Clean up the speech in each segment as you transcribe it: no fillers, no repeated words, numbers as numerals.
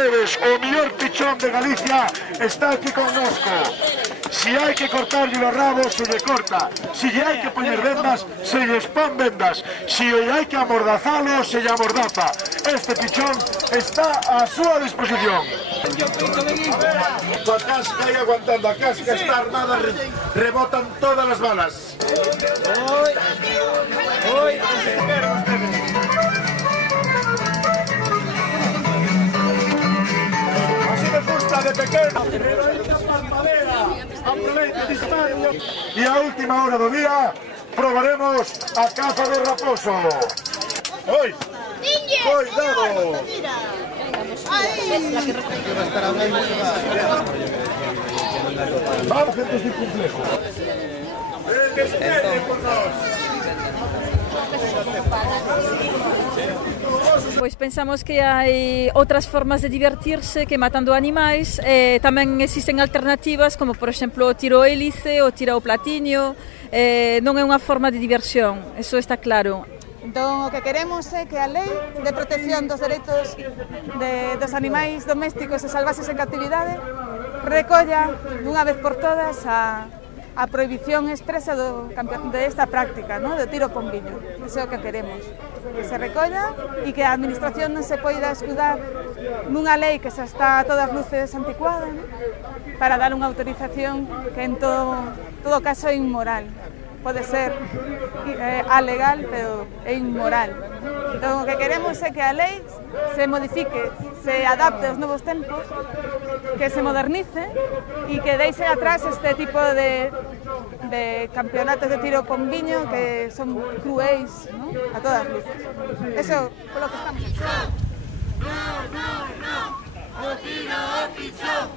vostedes, o mellor pichón de Galicia está aquí connosco. Si hai que cortarlle os rabos, se lle corta. Si lle hai que poñer vendas, se lle pon vendas. Si lle hai que amordazalo, se lle amordaza. Este pichón está a súa disposición. Coa casca aí aguantando, a casca está armada, rebotan todas as balas. Así me gusta de pequeno. E a última hora do día probaremos a caza do raposo. ¡Oi! ¡Cuidado! Vamos, gente sin complejo. Espere por nós. Pois pensamos que hai outras formas de divertirse que matando animais. Tamén existen alternativas como, por exemplo, o tiro ao hélice, o tiro ao platiño. Non é unha forma de diversión, eso está claro. Entón, o que queremos é que a lei de protección dos dereitos dos animais domésticos e salvaxes en catividade recolla dunha vez por todas a prohibición expresa de esta práctica, ¿no? De tiro ao pombiño. Eso é o que queremos, que se recolla e que a administración non se poida escudar nunha lei que xa está a todas luces anticuada, ¿no? Para dar unha autorización que en todo caso é inmoral. Pode ser alegal, pero é inmoral. Entón, o que queremos é que a lei se modifique, se adapte aos novos tempos, que se modernice e que deixe atrás este tipo de campeonatos de tiro con viño que son cruéis, ¿no? A todas luces. Eso é polo que estamos aquí. No, no, no, o tiro ao pichón.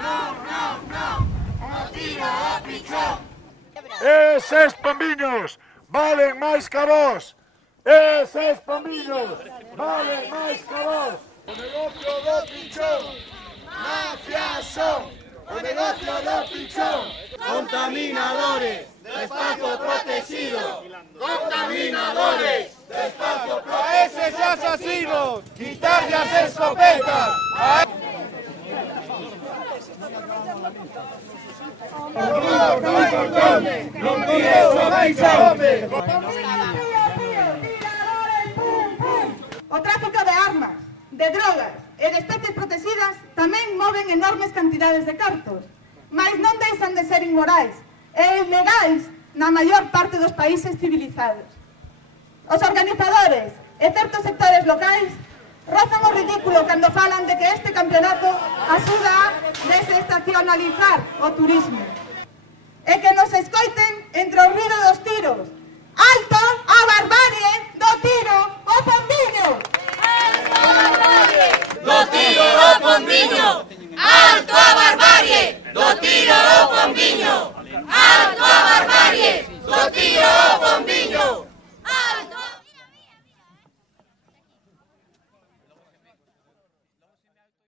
No, no, no, o tiro ao pichón. Eses pombiños valen máis que vos. Eses pombiños valen máis que vos. O negocio do pichón, mafia son. O negocio do pichón, Contaminadores de espacio protegido. Contaminadores de espacio protegido. A eses asesinos, quitarlle as escopetas. Non tires o pichón. O tráfico de armas, de drogas e de especies protegidas tamén moven enormes cantidades de cartos, mas non deixan de ser inmorais e ilegais na maior parte dos países civilizados. Os organizadores e certos sectores locais rozan o ridículo cando falan de que este campeonato axuda a desestacionalizar o turismo. E que nos escoiten entre o ruido dos tiros. Alto a barbarie do tiro ao pombiño! Alto a barbarie do tiro ao pombiño! Alto a barbarie do tiro ao pombiño! Alto a barbarie do tiro